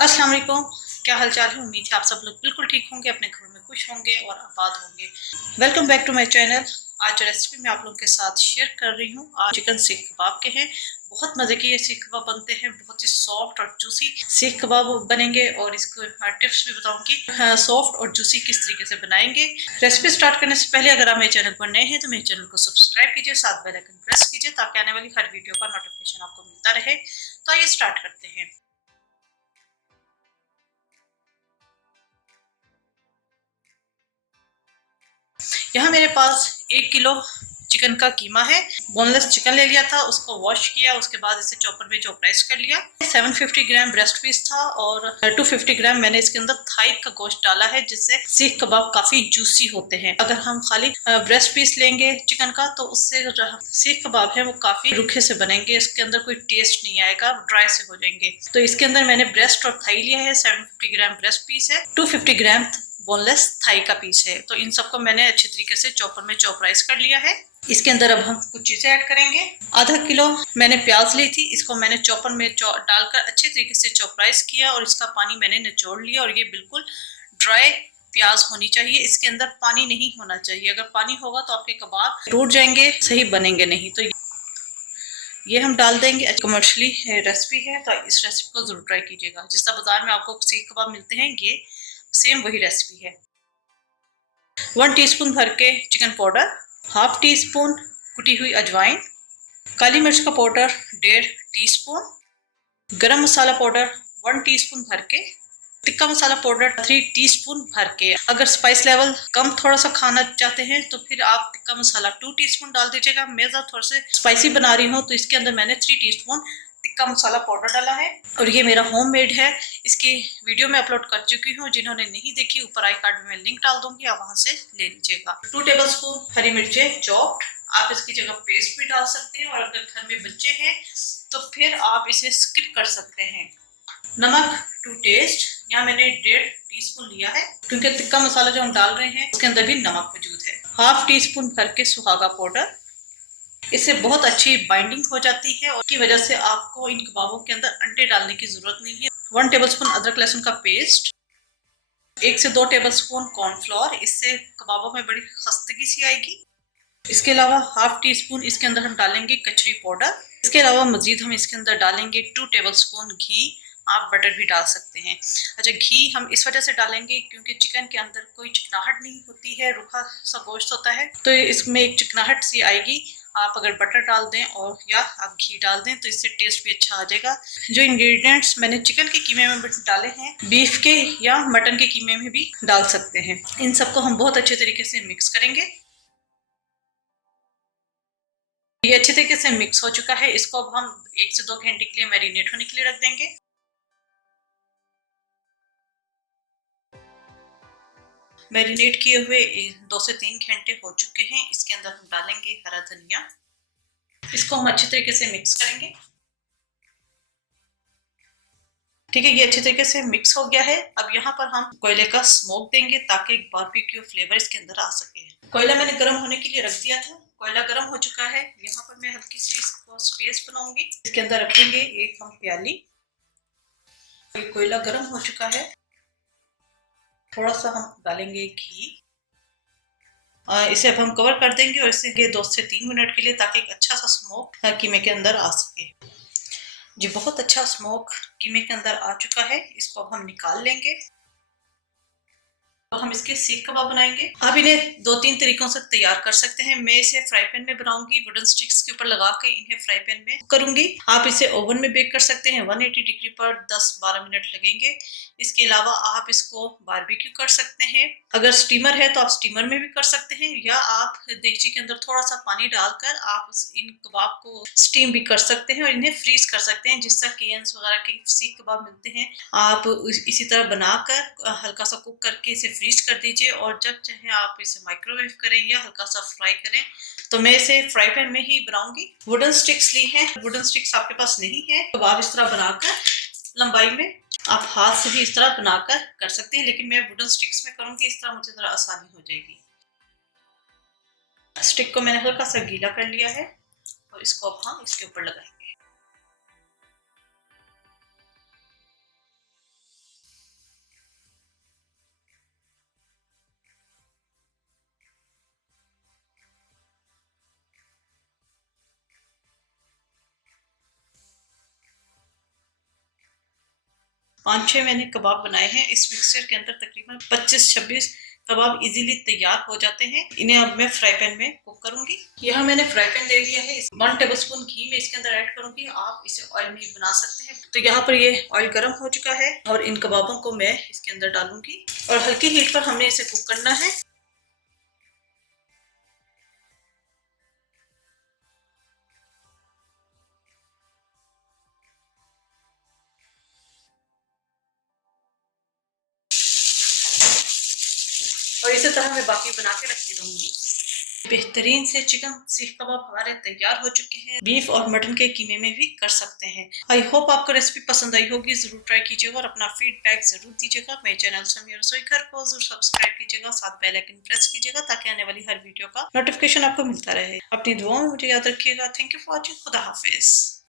अस्सलाम वालेकुम। क्या हाल चाल है? उम्मीद है आप सब लोग बिल्कुल ठीक होंगे, अपने घरों में खुश होंगे और आबाद होंगे। Welcome back to my channel. आज जो रेसिपी मैं आप लोगों के साथ शेयर कर रही हूँ, आज चिकन सीख कबाब के हैं। बहुत मज़े के ये सीख कबाब बनते हैं, बहुत ही सॉफ्ट और जूसी सीख कबाब बनेंगे और इसको टिप्स भी बताऊंगी सॉफ्ट और जूसी किस तरीके से बनाएंगे। रेसिपी स्टार्ट करने से पहले अगर आप मेरे चैनल पर नए हैं तो मेरे चैनल को सब्सक्राइब कीजिए, साथ बेल आइकन प्रेस कीजिए ताकि आने वाली हर वीडियो का नोटिफिकेशन आपको मिलता रहे। तो आइए स्टार्ट करते हैं। यहाँ मेरे पास 1 किलो चिकन का कीमा है। बोनलेस चिकन ले लिया था, उसको वॉश किया, उसके बाद इसे चॉपर में चॉपराइज कर लिया। 750 ग्राम ब्रेस्ट पीस था और 250 ग्राम मैंने इसके अंदर थाई का गोश्त डाला है, जिससे सीख कबाब काफी जूसी होते हैं। अगर हम खाली ब्रेस्ट पीस लेंगे चिकन का तो उससे सीख कबाब है वो काफी रूखे से बनेंगे, इसके अंदर कोई टेस्ट नहीं आएगा, ड्राई से हो जाएंगे। तो इसके अंदर मैंने ब्रेस्ट और थाई लिया है। 750 ग्राम ब्रेस्ट पीस है, 250 ग्राम बोनलेस थाई का पीस है। तो इन सबको मैंने अच्छे तरीके से चॉपर में चॉपराइज कर लिया है। इसके अंदर अब हम कुछ चीजें ऐड करेंगे। आधा किलो मैंने प्याज ली थी, इसको मैंने चॉपर में डालकर अच्छे तरीके से चॉपराइज किया और इसका पानी मैंने निचोड़ लिया। और ये बिल्कुल ड्राई प्याज होनी चाहिए, इसके अंदर पानी नहीं होना चाहिए। अगर पानी होगा तो आपके कबाब टूट जाएंगे, सही बनेंगे नहीं। तो ये हम डाल देंगे। कमर्शियली रेसिपी है तो इस रेसिपी को जरूर ट्राई कीजिएगा। जिस तरह बाजार में आपको सीख कबाब मिलते हैं, ये सेम वही रेसिपी है। 1 टीस्पून भर के chicken powder, half tea spoon कुटी हुई अजवाइन, काली मिर्च का पाउडर 1.5 टीस्पून, गरम मसाला पाउडर 1 टीस्पून भर के, टिक्का मसाला पाउडर 3 टीस्पून भर के। अगर स्पाइस लेवल कम थोड़ा सा खाना चाहते हैं तो फिर आप टिक्का मसाला 2 टीस्पून डाल दीजिएगा। मैं थोड़ा सा स्पाइसी बना रही हूँ तो इसके अंदर मैंने 3 टीस्पून टिक्का मसाला पाउडर डाला है। और ये मेरा होममेड है, इसकी वीडियो मैं अपलोड कर चुकी हूँ। जिन्होंने नहीं देखी, ऊपर आई कार्ड में लिंक डाल दूंगी, आप वहां से ले लीजिएगा। 2 टेबलस्पून हरी मिर्चें चॉप्ड, आप इसकी जगह पेस्ट भी डाल सकते हैं। और अगर घर में बच्चे हैं तो फिर आप इसे स्किप कर सकते हैं। नमक टू टेस्ट, यहाँ मैंने 1.5 टीस्पून लिया है, क्योंकि टिक्का मसाला जो हम डाल रहे हैं उसके अंदर भी नमक मौजूद है। हाफ टी स्पून भर के सुहागा पाउडर, इससे बहुत अच्छी बाइंडिंग हो जाती है और की वजह से आपको इन कबाबों के अंदर अंडे डालने की जरूरत नहीं है। 1 टेबलस्पून अदरक लहसुन का पेस्ट, 1 से 2 टेबलस्पून कॉर्नफ्लोर, इससे कबाबों में बड़ी खस्तगी सी आएगी। इसके अलावा हाफ टी स्पून इसके अंदर हम डालेंगे कचरी पाउडर। इसके अलावा मजीद हम इसके अंदर डालेंगे 2 टेबलस्पून घी, आप बटर भी डाल सकते हैं। अच्छा, घी हम इस वजह से डालेंगे क्योंकि चिकन के अंदर कोई चिकनाहट नहीं होती है, रूखा सा गोश्त होता है, तो इसमें एक चिकनाहट सी आएगी। आप अगर बटर डाल दें और या आप घी डाल दें तो इससे टेस्ट भी अच्छा आ जाएगा। जो इंग्रेडिएंट्स मैंने चिकन के कीमे में डाले हैं, बीफ के या मटन के कीमे में भी डाल सकते हैं। इन सबको हम बहुत अच्छे तरीके से मिक्स करेंगे। ये अच्छे तरीके से मिक्स हो चुका है, इसको अब हम 1 से 2 घंटे के लिए मैरिनेट होने के लिए रख देंगे। मैरिनेट किए हुए 2 से 3 घंटे हो चुके हैं। इसके अंदर हम डालेंगे हरा धनिया, इसको हम अच्छे तरीके से मिक्स करेंगे। ठीक है, ये अच्छे तरीके से मिक्स हो गया है। अब यहाँ पर हम कोयले का स्मोक देंगे ताकि एक बारबेक्यू फ्लेवर इसके अंदर आ सके। कोयला मैंने गर्म होने के लिए रख दिया था, कोयला गर्म हो चुका है। यहाँ पर मैं हल्की सी इसको स्पेस बनाऊंगी, इसके अंदर रखेंगे एक हम प्याली। कोयला गर्म हो चुका है, थोड़ा सा हम डालेंगे घी, इसे अब हम कवर कर देंगे और इसे 2 से 3 मिनट के लिए, ताकि एक अच्छा सा स्मोक कीमे के अंदर आ सके। जी, बहुत अच्छा स्मोक कीमे के अंदर आ चुका है, इसको अब हम निकाल लेंगे। हम इसके सीख कबाब बनाएंगे। आप इन्हें 2-3 तरीकों से तैयार कर सकते हैं। मैं इसे फ्राई पैन में बनाऊंगी, वुडन स्टिक्स के ऊपर लगा के इन्हें फ्राई पैन में करूंगी। आप इसे ओवन में बेक कर सकते हैं, 180 डिग्री पर 10-12 मिनट लगेंगे। इसके अलावा आप इसको बारबेक्यू कर सकते हैं। अगर स्टीमर है तो आप स्टीमर में भी कर सकते हैं, या आप देगची के अंदर थोड़ा सा पानी डालकर आप इन कबाब को स्टीम भी कर सकते हैं और इन्हें फ्रीज कर सकते हैं। जिस तरह केएनएस वगैरह के सीख कबाब मिलते हैं, आप इसी तरह बनाकर हल्का सा कुक करके इसे फ्रीज कर दीजिए और जब चाहे आप इसे माइक्रोवेव करें या हल्का सा फ्राई करें। तो मैं इसे फ्राई पैन में ही बनाऊंगी। वुडन स्टिक्स ली हैं, वुडन स्टिक्स आपके पास नहीं है तो आप इस तरह बनाकर लंबाई में आप हाथ से भी इस तरह बनाकर कर सकते हैं, लेकिन मैं वुडन स्टिक्स में करूंगी, इस तरह मुझे जरा आसानी हो जाएगी। स्टिक को मैंने हल्का सा गीला कर लिया है और इसको अब हम इसके ऊपर लगाएंगे। 5-6 मैंने कबाब बनाए हैं। इस मिक्सचर के अंदर तकरीबन 25-26 कबाब इजीली तैयार हो जाते हैं। इन्हें अब मैं फ्राई पैन में कुक करूंगी। यहाँ मैंने फ्राई पैन ले लिया है। 1 टेबलस्पून घी में इसके अंदर ऐड करूंगी। आप इसे ऑयल में भी बना सकते हैं। तो यहाँ पर ये ऑयल गर्म हो चुका है और इन कबाबों को मैं इसके अंदर डालूंगी और हल्की हीट पर हमने इसे कुक करना है। और इसी तरह मैं बाकी बना के रखती रहूंगी। बेहतरीन से चिकन सीख कबाब हमारे तैयार हो चुके हैं। बीफ और मटन के कीमे में भी कर सकते हैं। आई होप आपको रेसिपी पसंद आई होगी। जरूर ट्राई कीजिएगा और अपना फीडबैक जरूर दीजिएगा। मेरे चैनल समीर रसोई घर को जरूर सब्सक्राइब कीजिएगा, साथ बेल आइकन प्रेस कीजिएगा ताकि आने वाली हर वीडियो का नोटिफिकेशन आपको मिलता रहे। अपनी दुआओं में मुझे याद रखिएगा। Thank you for watching. खुदा हाफिज।